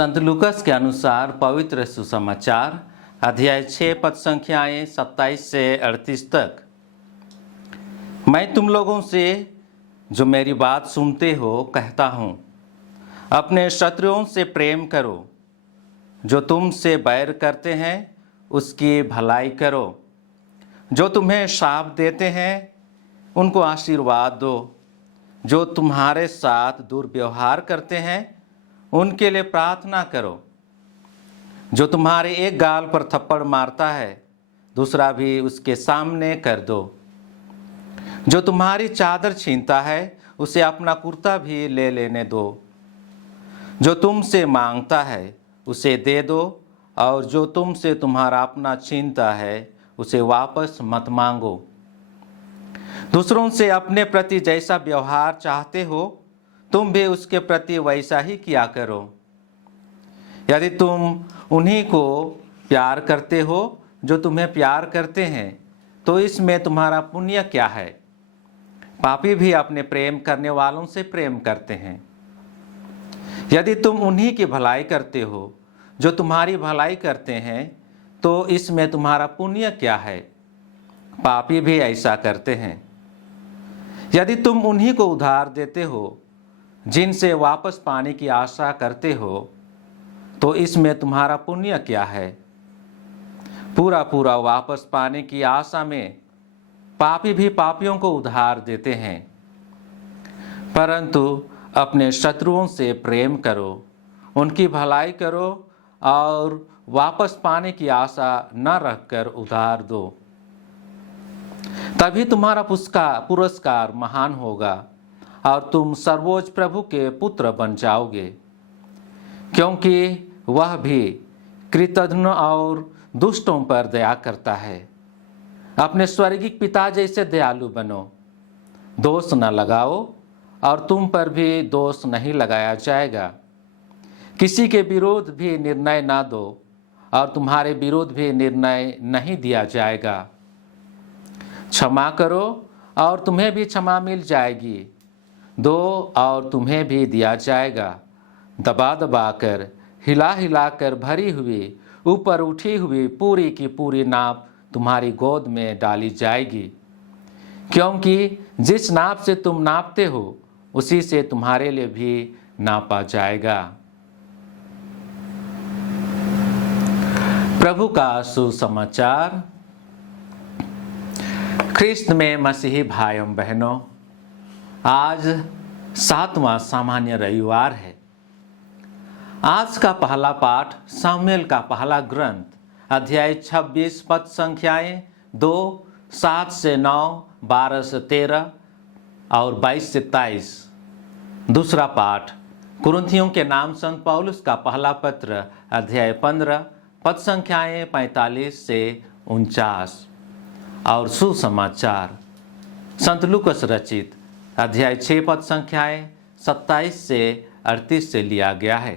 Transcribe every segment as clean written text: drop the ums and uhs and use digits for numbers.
संत लूकस के अनुसार पवित्र सुसमाचार अध्याय 6 पद संख्याएं 27 से 38 तक। मैं तुम लोगों से जो मेरी बात सुनते हो कहता हूँ, अपने शत्रुओं से प्रेम करो, जो तुमसे बैर करते हैं उसकी भलाई करो, जो तुम्हें शाप देते हैं उनको आशीर्वाद दो, जो तुम्हारे साथ दुर्व्यवहार करते हैं उनके लिए प्रार्थना करो, जो तुम्हारे एक गाल पर थप्पड़ मारता है दूसरा भी उसके सामने कर दो, जो तुम्हारी चादर छीनता है उसे अपना कुर्ता भी ले लेने दो, जो तुमसे मांगता है उसे दे दो, और जो तुमसे तुम्हारा अपना छीनता है उसे वापस मत मांगो। दूसरों से अपने प्रति जैसा व्यवहार चाहते हो तुम भी उसके प्रति वैसा ही किया करो। यदि तुम उन्हीं को प्यार करते हो जो तुम्हें प्यार करते हैं तो इसमें तुम्हारा पुण्य क्या है? पापी भी अपने प्रेम करने वालों से प्रेम करते हैं। यदि तुम उन्हीं की भलाई करते हो जो तुम्हारी भलाई करते हैं तो इसमें तुम्हारा पुण्य क्या है? पापी भी ऐसा करते हैं। यदि तुम उन्हीं को उधार देते हो जिनसे वापस पाने की आशा करते हो तो इसमें तुम्हारा पुण्य क्या है? पूरा पूरा वापस पाने की आशा में पापी भी पापियों को उधार देते हैं। परंतु अपने शत्रुओं से प्रेम करो, उनकी भलाई करो और वापस पाने की आशा न रखकर उधार दो। तभी तुम्हारा पुरस्कार महान होगा और तुम सर्वोच्च प्रभु के पुत्र बन जाओगे, क्योंकि वह भी कृतघ्न और दुष्टों पर दया करता है। अपने स्वर्गीय पिता जैसे दयालु बनो, दोष न लगाओ और तुम पर भी दोष नहीं लगाया जाएगा। किसी के विरोध भी निर्णय ना दो और तुम्हारे विरोध भी निर्णय नहीं दिया जाएगा। क्षमा करो और तुम्हें भी क्षमा मिल जाएगी, दो और तुम्हें भी दिया जाएगा। दबा दबा कर हिला हिला कर भरी हुई ऊपर उठी हुई पूरी की पूरी नाप तुम्हारी गोद में डाली जाएगी, क्योंकि जिस नाप से तुम नापते हो उसी से तुम्हारे लिए भी नापा जाएगा। प्रभु का सुसमाचार। ख्रिस्त में मसीही भाइयों बहनों, आज 7वां सामान्य रविवार है। आज का पहला पाठ सामुएल का पहला ग्रंथ अध्याय 26 पद संख्याएं 2, 7 से 9, 12 से 13 और 22 से 23। दूसरा पाठ कुरिन्थियों के नाम संत पौलुस का पहला पत्र अध्याय 15 पद संख्याएं 45 से 49। और सुसमाचार संत लूकस रचित अध्याय 6 पद संख्याएं 27 से 38 से लिया गया है।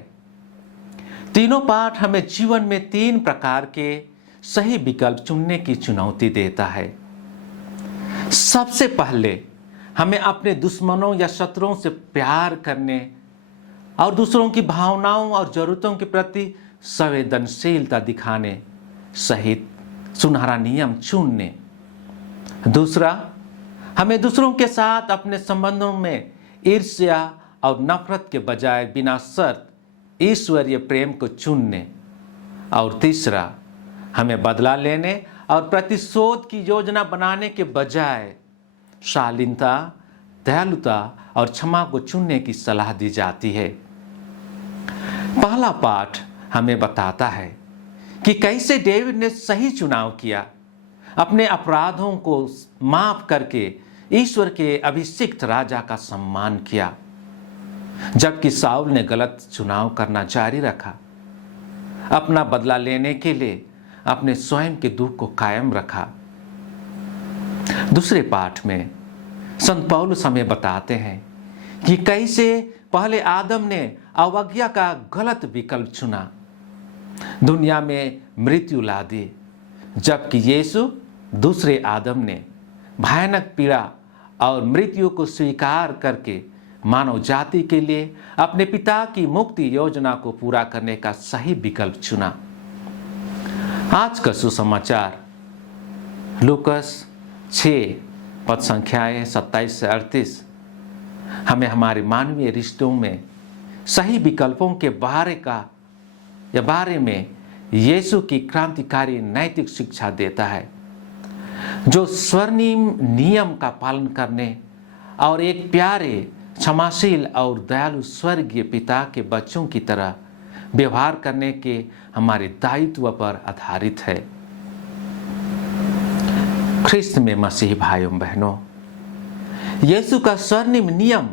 तीनों पाठ हमें जीवन में 3 प्रकार के सही विकल्प चुनने की चुनौती देता है। सबसे पहले हमें अपने दुश्मनों या शत्रुओं से प्यार करने और दूसरों की भावनाओं और जरूरतों के प्रति संवेदनशीलता दिखाने सहित सुनहरा नियम चुनने। दूसरा, हमें दूसरों के साथ अपने संबंधों में ईर्ष्या और नफरत के बजाय बिना शर्त ईश्वरीय प्रेम को चुनने। और तीसरा, हमें बदला लेने और प्रतिशोध की योजना बनाने के बजाय शालीनता, दयालुता और क्षमा को चुनने की सलाह दी जाती है। पहला पाठ हमें बताता है कि कैसे डेविड ने सही चुनाव किया, अपने अपराधों को माफ करके ईश्वर के अभिषिक्त राजा का सम्मान किया, जबकि साउल ने गलत चुनाव करना जारी रखा। अपना बदला लेने के लिए अपने स्वयं के दुख को कायम रखा। दूसरे पाठ में संत पौलुस हमें बताते हैं कि कैसे पहले आदम ने अवज्ञा का गलत विकल्प चुना, दुनिया में मृत्यु ला दी, जबकि यीशु दूसरे आदम ने भयानक पीड़ा और मृत्यु को स्वीकार करके मानव जाति के लिए अपने पिता की मुक्ति योजना को पूरा करने का सही विकल्प चुना। आज का सुसमाचार लूकस 6 पद संख्याएं 27 से 38 हमें हमारे मानवीय रिश्तों में सही विकल्पों के बारे में यीशु की क्रांतिकारी नैतिक शिक्षा देता है, जो स्वर्णिम नियम का पालन करने और एक प्यारे, क्षमाशील और दयालु स्वर्गीय पिता के बच्चों की तरह व्यवहार करने के हमारे दायित्व पर आधारित है। ख्रिस्त में मसीही भाइयों बहनों, यीशु का स्वर्णिम नियम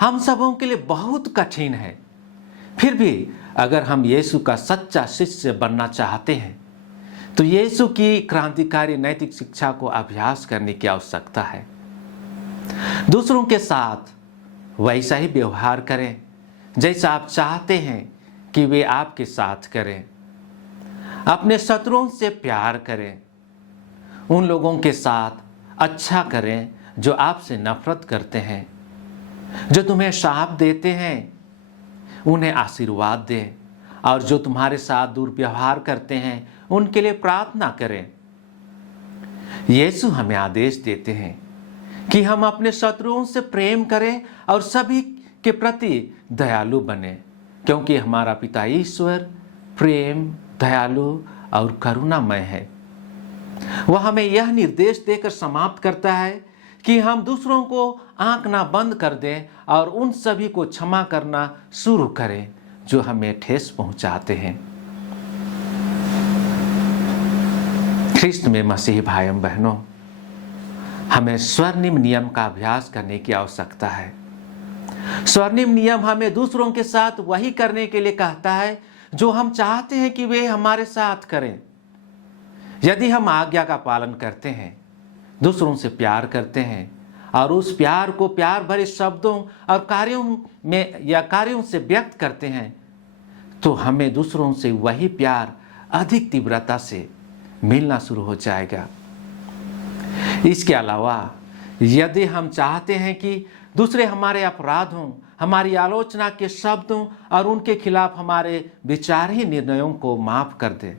हम सबों के लिए बहुत कठिन है। फिर भी अगर हम यीशु का सच्चा शिष्य बनना चाहते हैं तो यीशु की क्रांतिकारी नैतिक शिक्षा को अभ्यास करने की आवश्यकता है। दूसरों के साथ वैसा ही व्यवहार करें जैसा आप चाहते हैं कि वे आपके साथ करें। अपने शत्रुओं से प्यार करें। उन लोगों के साथ अच्छा करें जो आपसे नफरत करते हैं। जो तुम्हें शाप देते हैं उन्हें आशीर्वाद दें, और जो तुम्हारे साथ दुर्व्यवहार करते हैं उनके लिए प्रार्थना करें। यीशु हमें आदेश देते हैं कि हम अपने शत्रुओं से प्रेम करें और सभी के प्रति दयालु बने, क्योंकि हमारा पिता ईश्वर प्रेम, दयालु और करुणामय है। वह हमें यह निर्देश देकर समाप्त करता है कि हम दूसरों को आंख ना बंद कर दें और उन सभी को क्षमा करना शुरू करें जो हमें ठेस पहुंचाते हैं। ख्रिस्त में मसीही भाइयों बहनों, हमें स्वर्णिम नियम का अभ्यास करने की आवश्यकता है। स्वर्णिम नियम हमें दूसरों के साथ वही करने के लिए कहता है जो हम चाहते हैं कि वे हमारे साथ करें। यदि हम आज्ञा का पालन करते हैं, दूसरों से प्यार करते हैं और उस प्यार को प्यार भरे शब्दों और कार्यों से व्यक्त करते हैं, तो हमें दूसरों से वही प्यार अधिक तीव्रता से मिलना शुरू हो जाएगा। इसके अलावा यदि हम चाहते हैं कि दूसरे हमारे अपराधों, हमारी आलोचना के शब्दों और उनके खिलाफ हमारे विचारहीन निर्णयों को माफ कर दें,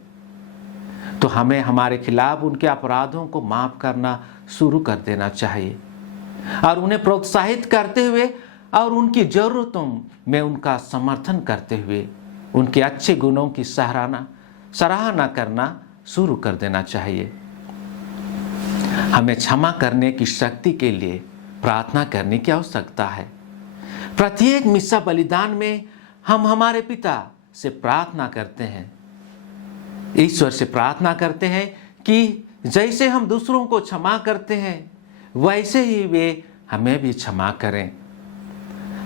तो हमें हमारे खिलाफ उनके अपराधों को माफ करना शुरू कर देना चाहिए और उन्हें प्रोत्साहित करते हुए और उनकी ज़रूरतों में उनका समर्थन करते हुए उनके अच्छे गुणों की सराहना करना शुरू कर देना चाहिए। हमें क्षमा करने की शक्ति के लिए प्रार्थना करने की आवश्यकता है। प्रत्येक मिस्सा बलिदान में हम हमारे पिता से प्रार्थना करते हैं, ईश्वर से प्रार्थना करते हैं कि जैसे हम दूसरों को क्षमा करते हैं वैसे ही वे हमें भी क्षमा करें।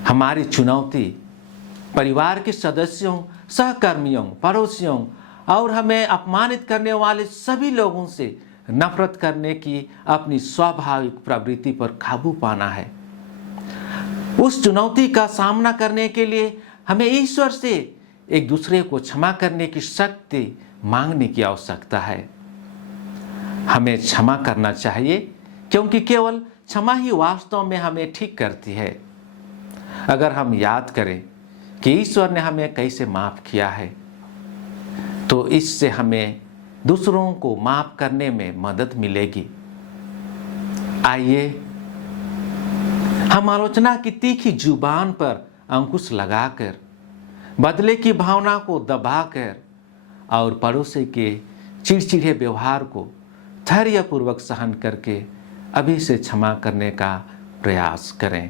हमारी चुनौती परिवार के सदस्यों, सहकर्मियों, पड़ोसियों और हमें अपमानित करने वाले सभी लोगों से नफरत करने की अपनी स्वाभाविक प्रवृत्ति पर काबू पाना है। उस चुनौती का सामना करने के लिए हमें ईश्वर से एक दूसरे को क्षमा करने की शक्ति मांगने की आवश्यकता है। हमें क्षमा करना चाहिए क्योंकि केवल क्षमा ही वास्तव में हमें ठीक करती है। अगर हम याद करें कि ईश्वर ने हमें कैसे माफ किया है, तो इससे हमें दूसरों को माफ करने में मदद मिलेगी। आइए हम आलोचना की तीखी जुबान पर अंकुश लगाकर, बदले की भावना को दबाकर और पड़ोसी के चिड़चिड़े व्यवहार को धैर्यपूर्वक सहन करके अभी से क्षमा करने का प्रयास करें।